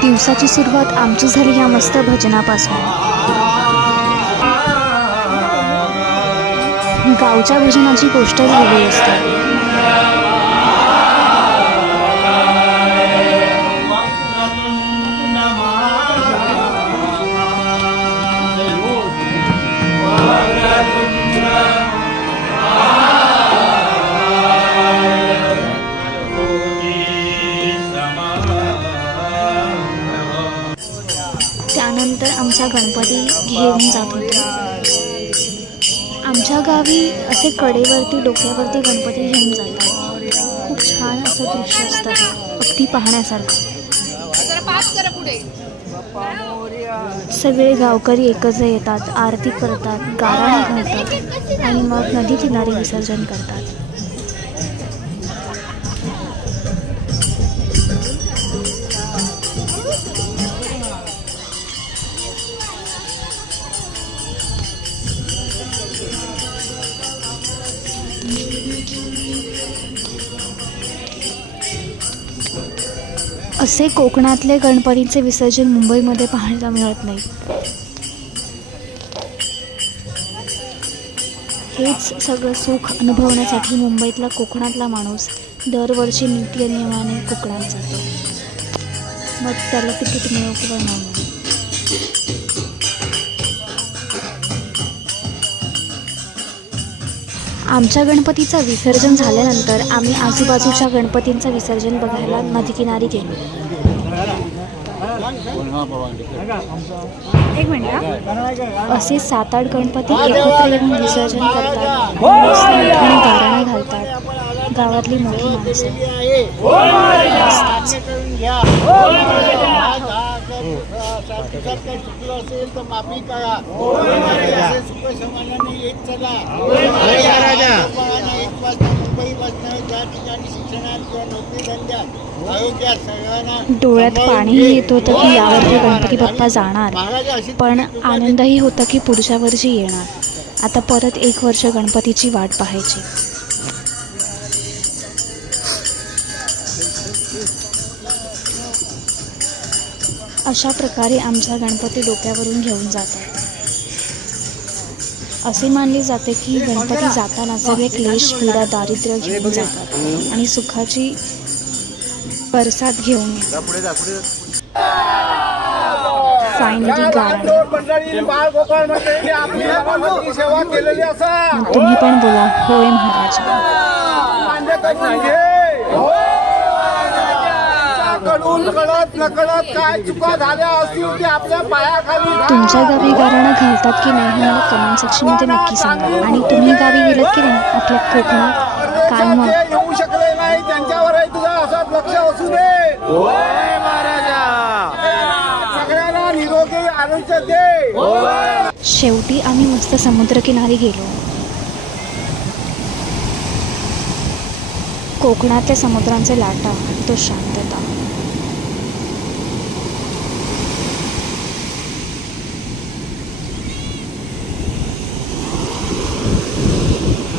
दिवसाची सुरुवात आमची झाली या मस्त भजनापासून. गावच्या भजनाची गोष्टच वेगळी असते. आमचा गणपती घेऊन जात होतो. आमच्या गावी असे कडेवरती डोक्यावरती गणपती घेऊन जातात. खूप छान असं दृश्य असतं अगदी पाहण्यासारखं. सगळे गावकरी एकत्र येतात आरती करतात गाराणे घालतात आणि मग नदी किनारी विसर्जन करतात. असे कोकणातले गणपतीचे विसर्जन मुंबईमध्ये पाहायला मिळत नाही. हेच सगळं सुख अनुभवण्यासाठी मुंबईतला कोकणातला माणूस दरवर्षी नित्यनियमाने कोकणात जातो. मग त्याला तिकीट मिळो किंवा न मिळो आमच्या गणपतीचं विसर्जन झाल्यानंतर आम्ही आजूबाजूच्या गणपतींचं विसर्जन बघायला नदीकिनारी गेलो. एक मिनिट असे सात आठ गणपती एकत्र येऊन विसर्जन करतात. गाराणे घालतात. गावातली मोठी माणसं. मस्तच. असेल तर माफी करा. असे सुख समाधानी येत चला. एक वाजता मुंबई बसणं ज्या ठिकाणी शिक्षणात किंवा नोकरी धंद्यात आरोग्यात सगळ्यांना डोळ्यात पाणीही येत होतं की यावरती गणपती बाप्पा जाणार. पण आनंदही होतं की पुढच्या वर्षी येणार. आता परत एक वर्ष गणपतीची वाट पाहायची. अशा प्रकारे आमचा गणपती डोक्यावरून घेऊन जातात असे मानले जाते की गणपती जाताना सगळे क्लेश पीडा दारिद्र्य घेऊन जातात आणि सुखाची परसाद घेऊन फायनली तुम्ही पण बोला होय महाराज. कडून कळत नकळत काय चुका झाल्या असतील ते आपल्या पायाखाली. तुमच्या गावी गाराणं घालतात की नाही हे मला कमेंट सेक्शनमध्ये नक्की सांगा. आणि तुम्ही गावी गेलात की नाही? आपल्या कोकणात काय मग येऊ शकले नाही. त्यांच्यावरही तुझा असंच लक्ष असू दे. सगळ्यांना निरोगी आरोग्य दे. शेवटी आम्ही मस्त समुद्रकिनारी गेलो. कोकणातल्या समुद्रांचे लाटा तो शांत